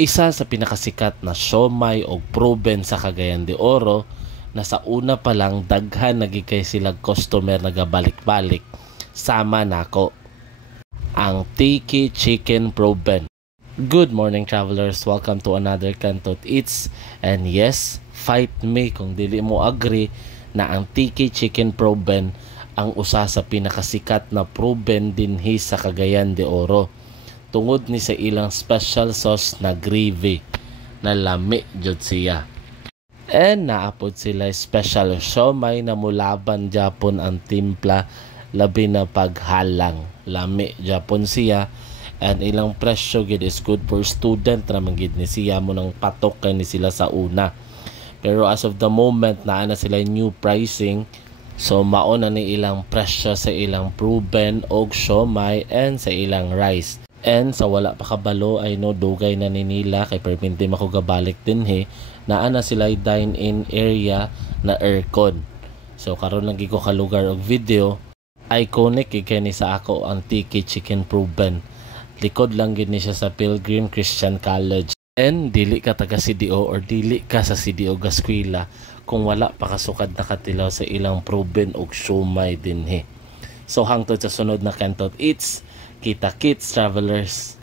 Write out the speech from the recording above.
Isa sa pinakasikat na siomai o proven sa Cagayan de Oro na sa una pa lang daghan nagikay silang customer nagabalik-balik sama nako. Ang Tiki Chicken Proven. Good morning travelers, welcome to another Kantot Eats. And yes, fight me kung dili mo agree na ang Tiki Chicken Proven ang usa sa pinakasikat na proven dinhi sa Cagayan de Oro. Tungod ni sa ilang special sauce na gravy na lami jud siya. And naapod sila special siomai na mulaban Japon ang timpla labi na paghalang. Lami Japon siya and ilang presyo gid is good for student na manggid ni siya mo nang patok kay ni sila sa una. Pero as of the moment naa na sila new pricing. So mao na ni ilang presyo sa ilang proven og siomai and sa ilang rice. And sa wala pa kabalo ay no dugay na ni nila kay perminti makugabalik dinhi naa na sila dine-in area na aircon. So karon lang ko ka lugar og video. Iconic kay ni sa ako ang Tiki Chicken Proven. Likod lang gid ni siya sa Pilgrim Christian College. And dili ka taga CDO or dili ka sa CDO Gaskwila kung wala pa kasukad na katilaw sa ilang proven og siomai dinhi. So hangtod sa sunod na Kantot Eats, kita kits travelers.